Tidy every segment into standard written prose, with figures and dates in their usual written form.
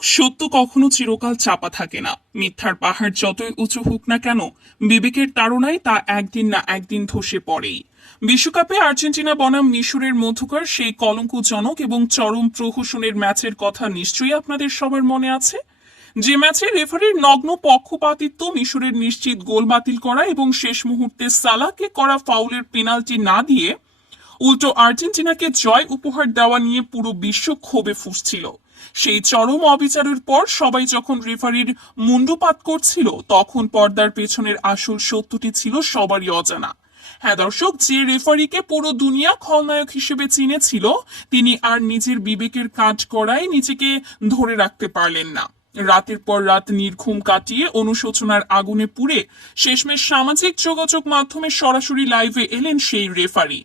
সত্য কখনো চিরকাল চাপা থাকে না। মিথ্যার পাহাড় যতই উঁচু হোক না কেন, বিবেকের তাড়নায় তা একদিন না একদিন ধসে পড়েই। বিশ্বকাপে আর্জেন্টিনা বনাম মিশরের মধ্যকার সেই কলঙ্কজনক এবং চরম প্রহসনের ম্যাচের কথা নিশ্চয়ই আপনাদের সবার মনে আছে। যে ম্যাচে রেফারির নগ্ন পক্ষপাতিত্ব, মিশরের নিশ্চিত গোল বাতিল করা এবং শেষ মুহূর্তে সালাহকে করা ফাউলের পেনাল্টি না দিয়ে উল্টো আর্জেন্টিনাকে জয় উপহার দেওয়া নিয়ে পুরো বিশ্ব ক্ষোভে ফুঁসছিল। সেই চরম অবিচারের পর সবাই যখন রেফারির মুন্ডুপাত করছিল, তখন পর্দার পেছনের আসল সত্যটি ছিল সবারই অজানা। হ্যাঁ দর্শক, যে রেফারিকে পুরো দুনিয়া খলনায়ক হিসেবে চিনেছিল, তিনি আর নিজের বিবেকের কাজ করায় নিজেকে ধরে রাখতে পারলেন না। রাতের পর রাত নির্ঘুম কাটিয়ে অনুশোচনার আগুনে পুড়ে শেষমেশ সামাজিক যোগাযোগ মাধ্যমে সরাসরি লাইভে এলেন সেই রেফারি।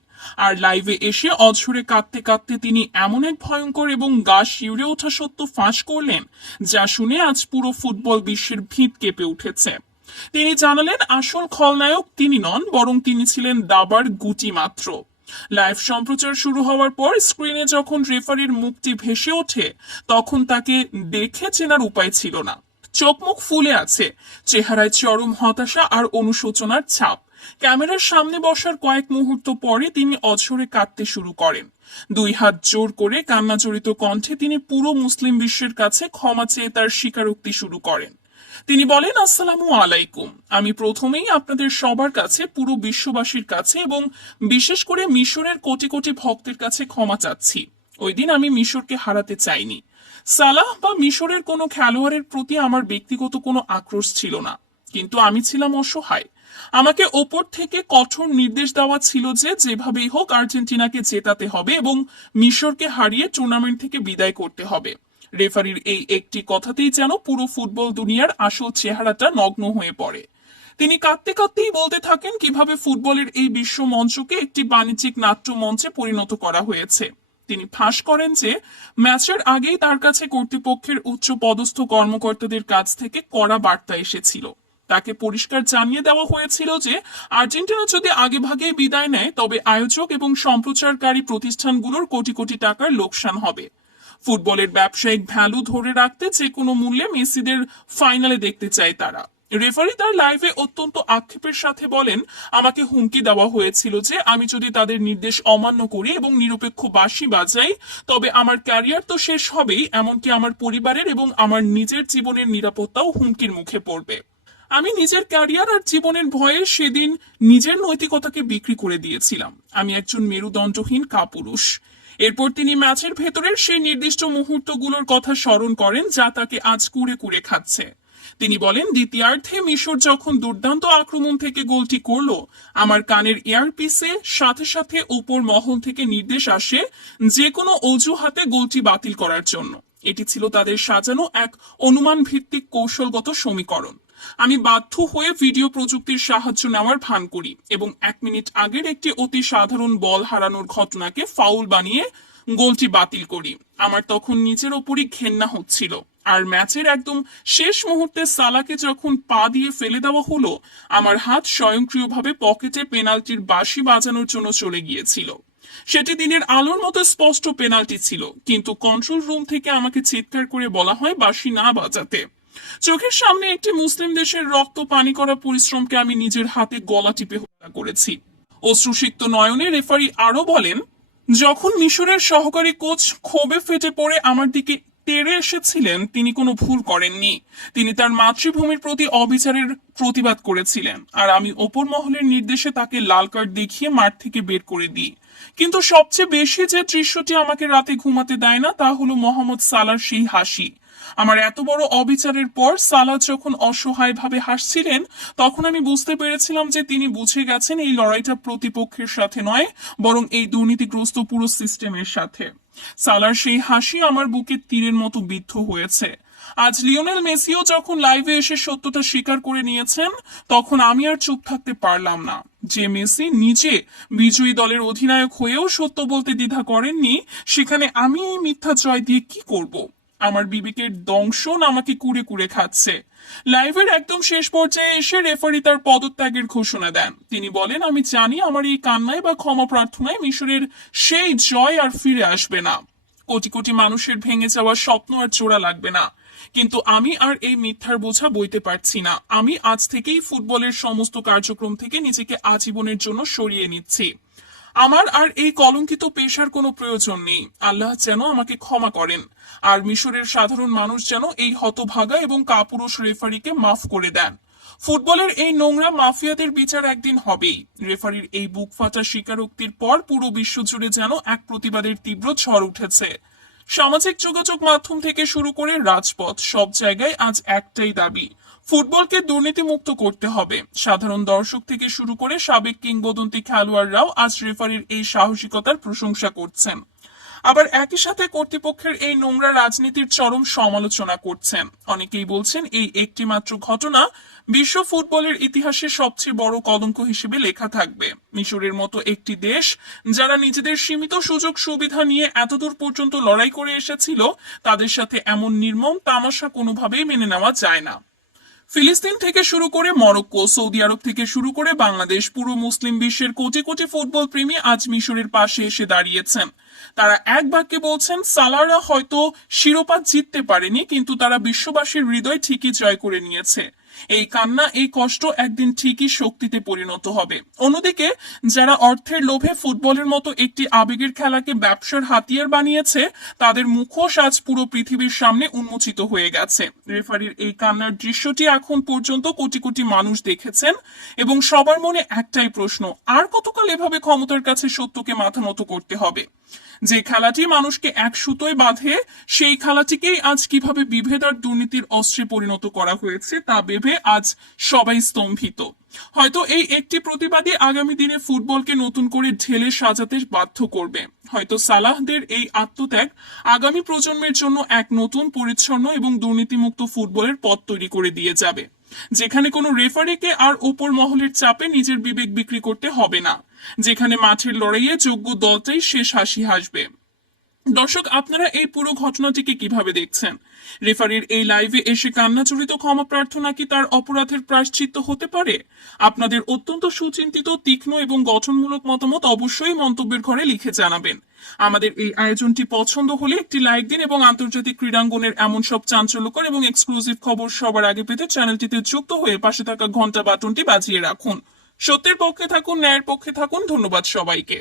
আর লাইভে এসে অঝরে কাঁদতে কাঁদতে তিনি এমন এক ভয়ঙ্কর এবং গা শিউরে ওঠা সত্য ফাঁস করলেন, যা শুনে আজ পুরো ফুটবল বিশ্বের ভিত কেঁপে উঠেছে। তিনি জানালেন আসল খলনায়ক তিনি নন, বরং তিনি ছিলেন দাবার গুটি মাত্র। লাইভ সম্প্রচার শুরু হওয়ার পর স্ক্রিনে যখন রেফারির মুখটি ভেসে ওঠে, তখন তাকে দেখে চেনার উপায় ছিল না। চোখ মুখ ফুলে আছে, চেহারায় চরম হতাশা আর অনুশোচনার ছাপ। ক্যামেরার সামনে বসার কয়েক মুহূর্ত পরে তিনি অঝরে কাঁদতে শুরু করেন। দুই হাত জোর করে কান্নাজড়িত কণ্ঠে তিনি পুরো মুসলিম বিশ্বের কাছে ক্ষমা চেয়ে তার স্বীকারোক্তি শুরু করেন। তিনি বলেন, আসসালামু আলাইকুম। আমি প্রথমেই আপনাদের সবার কাছে, পুরো বিশ্ববাসীর কাছে এবং বিশেষ করে মিশরের কোটি কোটি ভক্তের কাছে ক্ষমা চাচ্ছি। ওই দিন আমি মিশরকে হারাতে চাইনি। সালাহ বা মিশরের কোনো খেলোয়াড়ের প্রতি আমার ব্যক্তিগত কোনো আক্রোশ ছিল না, কিন্তু আমি ছিলাম অসহায়। আমাকে ওপর থেকে কঠোর নির্দেশ দেওয়া ছিল যে যেভাবেই হোক আর্জেন্টিনাকে জেতাতে হবে এবং মিশরকে হারিয়ে টুর্নামেন্ট থেকে বিদায় করতে হবে। রেফারির এই একটি কথাতেই যেন পুরো ফুটবল দুনিয়ার আসল চেহারাটা নগ্ন হয়ে পড়ে। তিনি কাঁদতে কাঁদতেই বলতে থাকেন কিভাবে ফুটবলের এই বিশ্ব মঞ্চকে একটি বাণিজ্যিক নাট্য মঞ্চে পরিণত করা হয়েছে। তিনি ফাঁস করেন যে ম্যাচের আগেই তার কাছে কর্তৃপক্ষের উচ্চ পদস্থ কর্মকর্তাদের কাছ থেকে কড়া বার্তা এসেছিল। তাকে পরিষ্কার জানিয়ে দেওয়া হয়েছিল যে আর্জেন্টিনা যদি আগেভাগেই বিদায় নেয়, তবে আয়োজক এবং সম্প্রচারকারী প্রতিষ্ঠানগুলোর কোটি কোটি টাকার লোকসান হবে। ফুটবলের ব্যবসায়িক ভ্যালু ধরে রাখতে যে কোনো মূল্যে মেসিদের ফাইনালে দেখতে চায় তারা। রেফারি তার লাইভে অত্যন্ত আক্ষেপের সাথে বলেন, আমাকে হুমকি দেওয়া হয়েছিল যে আমি যদি তাদের নির্দেশ অমান্য করি এবং নিরপেক্ষ বাঁশি বাজাই, তবে আমার ক্যারিয়ার তো শেষ হবেই, এমনকি আমার পরিবারের এবং আমার নিজের জীবনের নিরাপত্তাও হুমকির মুখে পড়বে। আমি নিজের ক্যারিয়ার আর জীবনের ভয়ে সেদিন নিজের নৈতিকতাকে বিক্রি করে দিয়েছিলাম। আমি একজন মেরুদণ্ডহীন কাপুরুষ। এরপর তিনি ম্যাচের ভেতরের সেই নির্দিষ্ট মুহূর্তগুলোর কথা স্মরণ করেন যা তাকে আজ কুড়ে কুড়ে খাচ্ছে। তিনি বলেন, দ্বিতীয়ার্ধে মিশর যখন দুর্দান্ত আক্রমণ থেকে গোলটি করল, আমার কানের এয়ারপিসে সাথে সাথে উপর মহল থেকে নির্দেশ আসে যে কোনো অজুহাতে গোলটি বাতিল করার জন্য। এটি ছিল তাদের সাজানো এক অনুমান ভিত্তিক কৌশলগত সমীকরণ। আমি বাধ্য হয়ে ভিডিও প্রযুক্তির সাহায্য নেওয়ার ভান করি এবং 1 মিনিট আগের একটি অতি সাধারণ বল হারানোর ঘটনাকে ফাউল বানিয়ে গোলটি বাতিল করি। আমার তখন নিজের ওপরই ঘেন্না হচ্ছিল। আর ম্যাচের একদম শেষ মুহূর্তে সালাকে যখন পা দিয়ে ফেলে দেওয়া হলো, আমার হাত স্বয়ংক্রিয়ভাবে পকেটে পেনাল্টির বাঁশি বাজানোর জন্য চলে গিয়েছিল। সেটি দিনের আলোর মতো স্পষ্ট পেনাল্টি ছিল, কিন্তু কন্ট্রোল রুম থেকে আমাকে চিৎকার করে বলা হয় বাঁশি না বাজাতে। চোখের সামনে একটি মুসলিম দেশের রক্ত পানি করা পরিশ্রমকে আমি নিজের হাতে গলা টিপে হত্যা করেছি। অশ্রুসিক্ত নয়নে রেফারি আরো বলেন, যখন মিশরের সহকারী কোচ ক্ষোভে ফেটে পড়ে আমার দিকে তেড়ে এসেছিলেন, তিনি কোনো ভুল করেননি। তিনি তার মাতৃভূমির প্রতি অবিচারের প্রতিবাদ করেছিলেন, আর আমি ওপর মহলের নির্দেশে তাকে লাল কার্ড দেখিয়ে মাঠ থেকে বের করে দিই। কিন্তু সবচেয়ে বেশি যে দৃশ্যটি আমাকে রাতে ঘুমাতে দেয় না, তা হলো মোহাম্মদ সালার সেই হাসি। আমার এত বড় অবিচারের পর সালাহ যখন অসহায়ভাবে হাসছিলেন, তখন আমি বুঝতে পেরেছিলাম যে তিনি বুঝে গেছেন এই লড়াইটা প্রতিপক্ষের সাথে নয়, বরং এই দুর্নীতিগ্রস্ত পুরো সিস্টেমের সাথে। সালার সেই হাসি আমার বুকে তীরের মতো বিদ্ধ হয়েছে। আজ লিওনেল মেসিও যখন লাইভে এসে সত্যটা স্বীকার করে নিয়েছেন, তখন আমি আর চুপ থাকতে পারলাম না। যে মেসি নিজে বিজয়ী দলের অধিনায়ক হয়েও সত্য বলতে দ্বিধা করেননি, সেখানে আমি এই মিথ্যা জয় দিয়ে কি করব? আমার বিবেকের দংশন আমাকে কুড়ে কুড়ে খাচ্ছে। লাইভের একদম শেষ পর্যায়ে এসে রেফারি তার পদত্যাগের ঘোষণা দেন। তিনি বলেন, আমি জানি আমার এই কান্নায় বা ক্ষমা প্রার্থনায় মিশরের সেই জয় আর ফিরে আসবে না। কোটি কোটি মানুষের ভেঙে যাওয়া স্বপ্ন আর জোড়া লাগবে না, কিন্তু আমি আর এই মিথ্যার বোঝা বইতে পারছি না। আমি আজ থেকেই ফুটবলের সমস্ত কার্যক্রম থেকে নিজেকে আজীবনের জন্য সরিয়ে নিচ্ছি। আমার আর এই কলঙ্কিত পেশার কোনো প্রয়োজন নেই। আল্লাহ যেন আমাকে ক্ষমা করেন, আর মিশরের সাধারণ মানুষ যেন এই হতভাগা এবং কাপুরুষ রেফারিকে মাফ করে দেন। ফুটবলের এই নোংরা মাফিয়াদের বিচার একদিন হবেই। রেফারির এই বুক ফাটা স্বীকারোক্তির পর পুরো বিশ্ব জুড়ে যেন এক প্রতিবাদের তীব্র ঝড় উঠেছে। সামাজিক যোগাযোগ মাধ্যম থেকে শুরু করে রাজপথ, সব জায়গায় আজ একটাই দাবি, ফুটবলকে দুর্নীতিমুক্ত করতে হবে। সাধারণ দর্শক থেকে শুরু করে সাবেক কিংবদন্তি খেলোয়াড়রাও আজ রেফারির এই সাহসিকতার প্রশংসা করছেন। আবার একই সাথে কর্তৃপক্ষের এই নোংরা রাজনীতির চরম সমালোচনা করছেন। অনেকেই বলছেন এই একটি মাত্র ঘটনা বিশ্ব ফুটবলের ইতিহাসে সবচেয়ে বড় কলঙ্ক হিসেবে লেখা থাকবে। মিশরের মতো একটি দেশ যারা নিজেদের সীমিত সুযোগ সুবিধা নিয়ে এতদূর পর্যন্ত লড়াই করে এসেছিল, তাদের সাথে এমন নির্মম তামাশা কোনোভাবেই মেনে নেওয়া যায় না। ফিলিস্তিন থেকে শুরু করে মরক্কো, সৌদি আরব থেকে শুরু করে বাংলাদেশ, পুরো মুসলিম বিশ্বের কোটি কোটি ফুটবল প্রেমী আজ মিশরের পাশে এসে দাঁড়িয়েছেন। তারা এক বাক্যে বলছেন, সালাহরা হয়তো শিরোপা জিততে পারেনি, কিন্তু তারা বিশ্ববাসীর হৃদয় ঠিকই জয় করে নিয়েছে। এই কান্না, এই কষ্ট একদিন ঠিকই শক্তিতে পরিণত হবে। অন্যদিকে যারা অর্থের লোভে ফুটবলের মতো একটি আবেগের খেলাকে ব্যবসার হাতিয়ার বানিয়েছে, তাদের মুখোশ আজ পুরো পৃথিবীর সামনে উন্মোচিত হয়ে গেছে। রেফারির এই কান্নার দৃশ্যটি এখন পর্যন্ত কোটি কোটি মানুষ দেখেছেন, এবং সবার মনে একটাই প্রশ্ন, আর কতকাল এভাবে ক্ষমতার কাছে সত্যকে মাথা নত করতে হবে? যে খেলাটি মানুষকে এক সুতোয় বাঁধে, সেই খেলাটিকেই আজ কিভাবে বিভেদ আর দুর্নীতির অস্ত্রে পরিণত করা হয়েছে তা ভেবে আজ সবাই স্তম্ভিত। হয়তো এই একটি প্রতিবাদী আগামী দিনে ফুটবলকে নতুন করে ঢেলে সাজাতে বাধ্য করবে। হয়তো সালাহদের এই আত্মত্যাগ আগামী প্রজন্মের জন্য এক নতুন, পরিচ্ছন্ন এবং দুর্নীতিমুক্ত ফুটবলের পথ তৈরি করে দিয়ে যাবে, যেখানে কোনো রেফারিকে আর ওপর মহলের চাপে নিজের বিবেক বিক্রি করতে হবে না, যেখানে মাঠের লড়াইয়ে যোগ্য দলটাই শেষ হাসি হাসবে। দর্শক, আপনারা এই পুরো ঘটনাটিকে কিভাবে দেখছেন? রেফারির এই লাইভে এসে কান্নাজড়িত ক্ষমা প্রার্থনা কি তার অপরাধের প্রায়শ্চিত্ত হতে পারে? আপনাদের অত্যন্ত সুচিন্তিত, তীক্ষ্ণ এবং গঠনমূলক মতামত অবশ্যই মন্তব্যের ঘরে লিখে জানাবেন। আমাদের এই আয়োজনটি পছন্দ হলে একটি লাইক দিন, এবং আন্তর্জাতিক ক্রীড়াঙ্গনের এমন সব চাঞ্চল্যকর এবং এক্সক্লুসিভ খবর সবার আগে পেতে চ্যানেলটিতে যুক্ত হয়ে পাশে থাকা ঘন্টা বাটনটি বাজিয়ে রাখুন। সত্যের পক্ষে থাকুন, ন্যায়ের পক্ষে থাকুন। ধন্যবাদ সবাইকে।